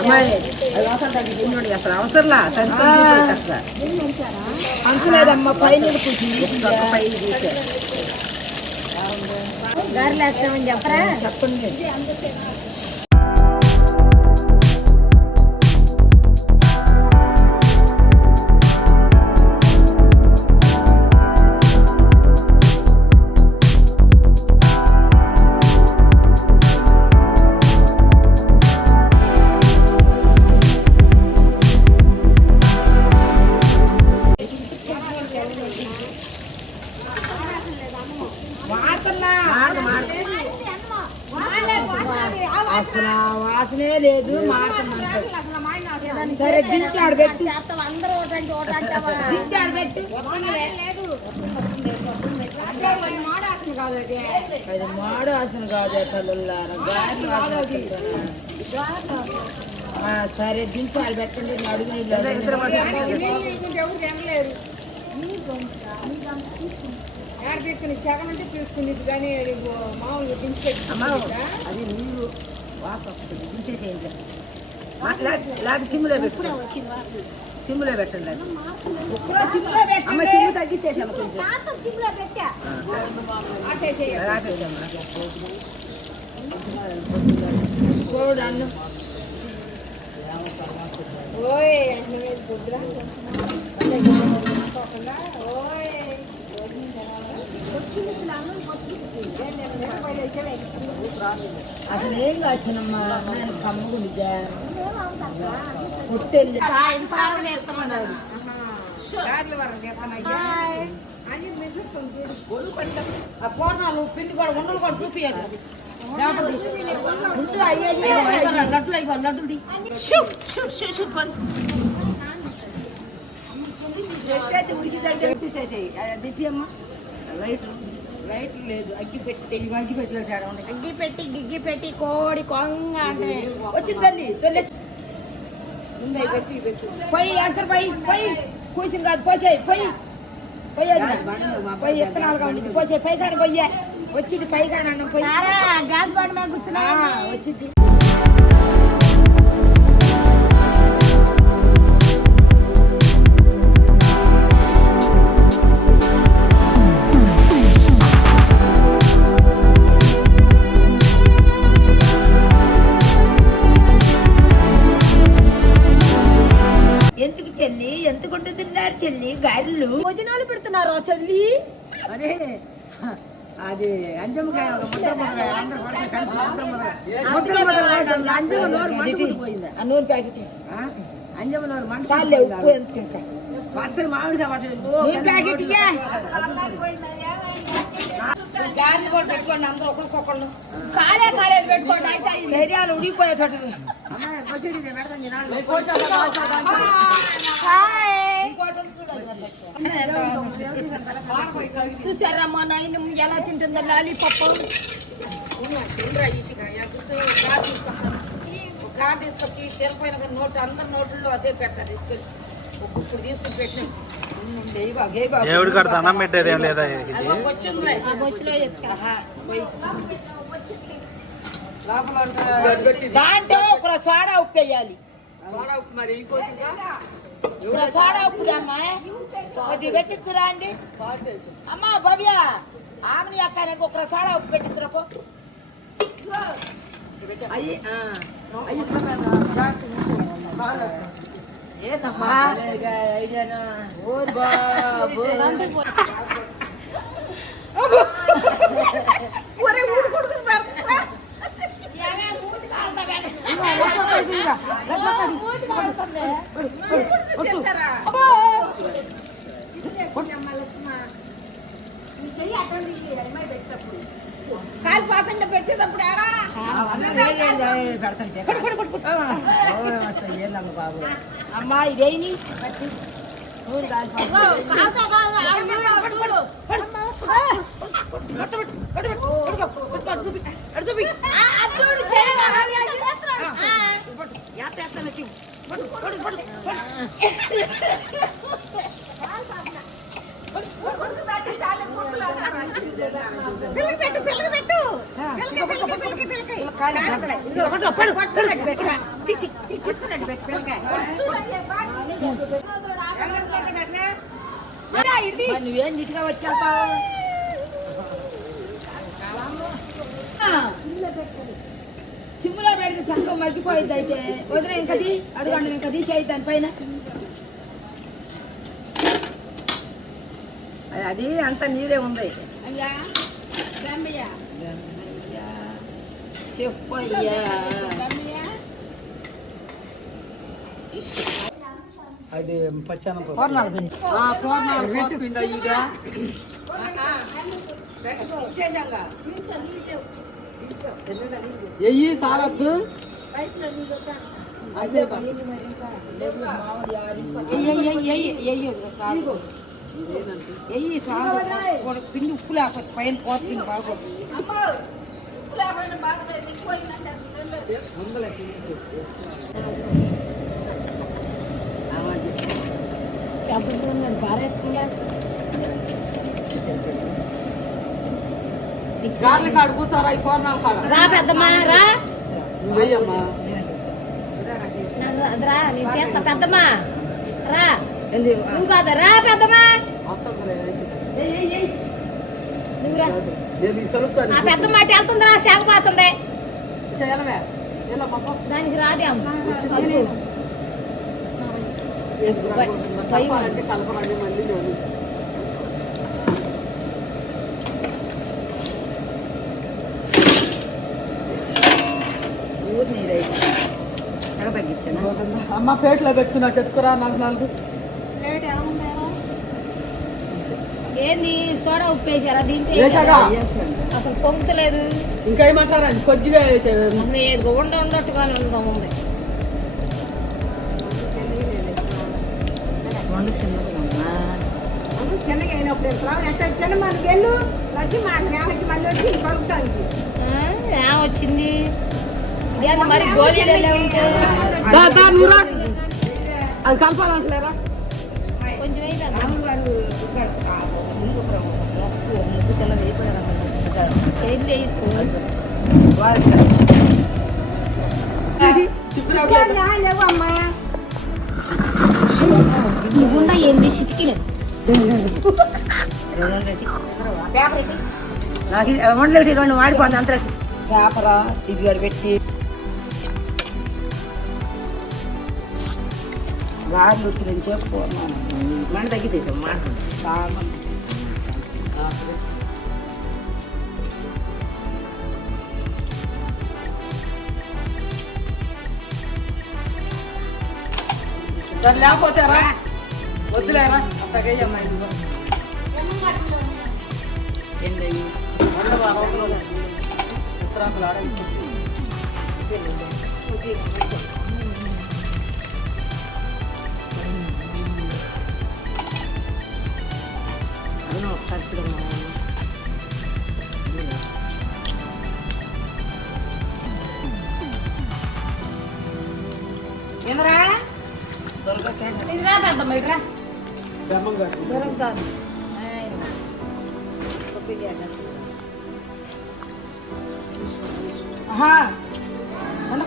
అమ్మాయి అసలు అవసరంలా అంతలేదమ్మా పైన గారెలు వేస్తామని చెప్పరా? చెప్పండి. అసలు వాసనే లేదు. సరే దించాడు పెట్టు, దించాడు పెట్టు. అది మాడు వాసన కాదు తల్లులారా, గాలి వాసన. సరే దించాడు పెట్టండి. అడుగు సెగనంటే తీసుకునేది కానీ మామూలుగా దించేది. అది నీళ్ళు వాసన వస్తుంది, దించేసేయండి. లేకపోతే సిమ్లో పెట్టు, సిమ్లో పెట్టండి. అమ్మ సిమ్ము తగ్గించేసాము కొంచెం. కోడు అన్నం అసలు ఏం కావచ్చునమ్మా, నేను కమ్మగుండిగా పుట్టెళ్ళి పూర్ణాలు పిండి కూడా ఉండలు కూడా చూపించాలి. ముందు అయ్యేది లడ్డులు అయిపో లడ్డుది ఉడికిసేసేయి. దిచ్చమ్మా లైట్ లైట్ లేదు, అగ్గి పెట్టి అగ్గి పెట్టి అగ్గి పెట్టి గిగ్గి పెట్టి కోడి కొంగ అంటే వచ్చింది తల్లి తల్లి పొయ్యి వేస్తారు. పొయ్యి పొయ్యి కూసిన కాదు, పోసేయి పొయ్యి పొయ్యి పొయ్యి ఎత్తనాలుగా ఉండింది. పోసే పై కానీ పొయ్యే వచ్చింది, పై కానీ అన్నం పొయ్యి గ్యాస్ బండి మీద కూర్చున్నా వచ్చింది. ఎందుకు చెల్లి, ఎంత కొంటున్నారు చెల్లి గారెలు? భోజనాలు పెడుతున్నారు చెల్లి. అరే అది అంజమ్మకాయ నూనె ప్యాకెట్ అంజమ్మ నోరు మంచాలే ఉప్పు ఎంత ఇంకా పచ్చడి మామిడికాయ ప్యాకెట్ గారెలు కూడా పెట్టుకోండి అందరూ ఒకరికొకళ్ళు. కాలే కాలేదు పెట్టుకోండి. అయితే ధైర్యాలు ఉడిగిపోయే చోట చూసారమ్మా నాయన ఎలా తింటుందో లాలీపాప్. తీసుకొచ్చి తెరపోయిన నోటు అందరి నోట్లలో అదే పెట్టారు. తీసుకొచ్చి ఇప్పుడు తీసుకుని పెట్టిన దేవుడి కాడ దండం పెట్టేది ఏం లేదా? దాంట్లో ఒక సోడా ఉప్పు వేయాలి. సోడా ఉప్పు దామ్మా కొద్ది పెట్టించురా అండి. అమ్మా భవ్య ఆమెని అక్క ఒక సోడా ఉప్పు పెట్టించురాకో. ఏదమ్మా కాలు పాపండి పెట్టేటప్పుడు బాబు అమ్మా ఇదేని పిల్లలు పెట్టు నువ్వేం నీట్గా వచ్చేస్తావు. చిమ్ములో పెడితే సంగం మగ్గిపోయింది. అయితే వదిలే ఇంకది అడుగండి, ఇంకా తీసేయి దానిపైన. అది అంత నీరే ఉంది. అయ్యా దమ్మయ్యా చెప్పయ్యా. అది పచ్చాన పూర్ణాలు పిండి. పూర్ణాలు పిండి అయ్యిగా ఎయ్యి సారద్దు అదే పిండి ఉప్పు లేకపోతే పైన పోతుంది బాగోదు. గార్ల కాడు కూర్చోరా ఈ పూర్ణాల కాడ రా పెద్దమ్మా రా నువ్వేయమ్మా రా నేను చేస్తా పెద్దమ్మా రా నువ్వు కాదా రా పెద్దమ్మా నువ్వు రా ఆ పెద్దమ్మ అటు వెళ్తుంది రా సేకపోతుంది చేయాలమే దానికి రాదే కలపాలంటే కలపరండి మళ్ళీ నేను ఊరు నీరైతే సగ తగ్గించాను. అమ్మ పేట్లో పెట్టుకున్నా చెప్పుకురా నాకు 4 ఏంది సోడా ఉప్పు వేసారా దీంట్లో వేసాగా అసలు పొంగుతలేదు. ఇంకా ఏమంటారా కొద్దిగా వేసేది అసలు ఏది ఉండట్టుగా ఉంది. చిన్నగా అయినప్పుడు చిన్న మనకి వెళ్ళు వచ్చి మాకు మళ్ళీ వచ్చి కలుపుతానికి ఏమొచ్చింది ఇదేంత మరి గోళీలు ఎలా ఉంటే అది కలపాలంటలేరా కొంచెం అయిపోయింది చేతులు వేసుకో గుండా ఏంది చితికిలేదు నాకు వండలేటి 2 వాడిపోతుంది అంతకి. పేపరా ఇది కూడా పెట్టి గారెలు నుంచి మన తగ్గించేసాం మాట సరే లేకపోతే రా వద్దులేరా అత్తగయ్యమ్మా ఇదిగో ఏంద్రా ఇదిరా పెద్దమ్మ ఇదిరా దొరుకుతుంది.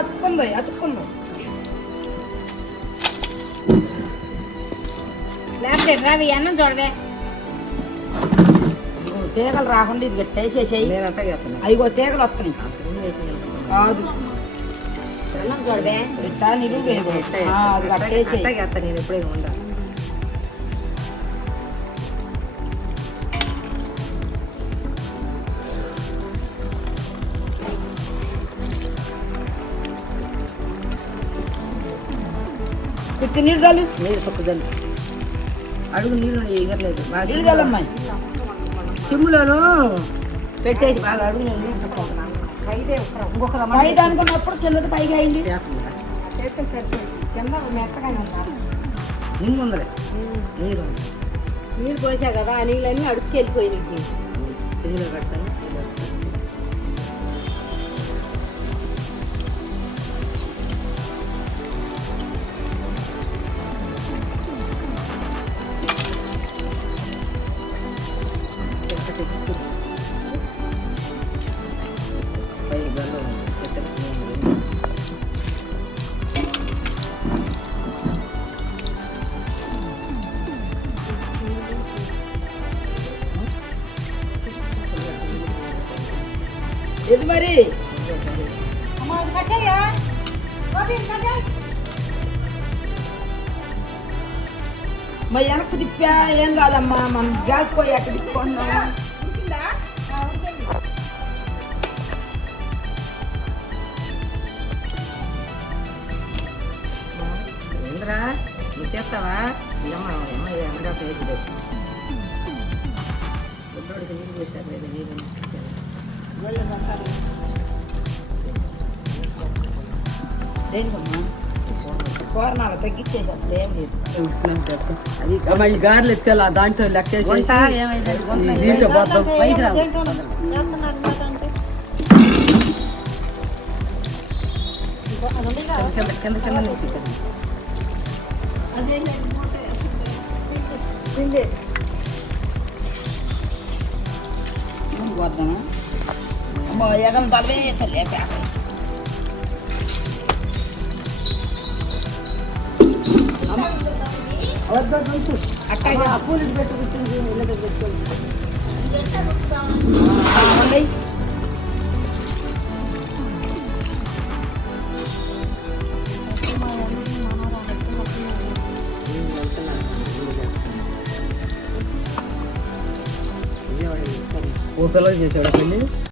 అతుక్కుంది అతుక్కుంది. లేకపోతే రవి అన్నం చూడవే తీగలు రాకుండా ఇది గట్టేసేసాయి. అయ్యో తీగలు వస్తున్నాయి కాదు అన్నం చూడవే ఇట్టా నిలువు అది కట్టేసి నేను ఎప్పుడైనా ఉండాలి కుత్తి నీళ్ళు చాలు. నీళ్ళు పక్కదల్లి అడుగు నీళ్ళు ఎగరలేదు నీళ్ళు చాలమ్మాయి. సిమ్ములోను పెట్టేసి బాగా అడుగు నీళ్ళు ఇంకొక పై దానికున్నప్పుడు కిందది పైగా అయింది. కింద మెత్తగా నీళ్ళు ఉందలే నీళ్ళు పోసా కదా ఆ నీళ్ళన్నీ అడుగుకి వెళ్ళిపోయినాయి. సిమ్ములో పెడతాను ఇది మరి అమ్మ ఇది కట్టేయ్యా. గోపి ఇది కట్టేయ్. మరి వెనక్కి తిప్పా ఏం కాదమ్మా మనం గ్యాస్ పోయి అక్కడ తిప్పుకుంటున్నాం. ఉడికిందా? ఉడికింది. ఏంద్రా నువ్వు చేస్తావా ఏమో ఏమన్నా చేసి బుడ్డోడికి నీళ్ళు వేసారు లేదా నీళ్ళు దేనికమ్మా పూర్ణాలు తగ్గించేసి అసలు ఏం లేదు. అది అమ్మ ఈ గారెలు ఎత్తుకెళ్ళి దాంట్లో లెక్కేసి దీంట్లో పోతాం పైకి రావు దేంట్లో చేస్తున్నారు మాట అంటే. ఇదిగో అది ఉంది కదా. కింద కింద కింద నుంచి అదేం లేదు, మూట పిండి ముందు పోద్దామా అమ్మో ఎగం తల్లే తల్లే పేపర్ అట్టాగే పూలు పెట్టి కూర్చుంది ఇళ్ళ దగ్గర పెట్టుకోండి. ఫోటోలో చేసాడు పెళ్ళి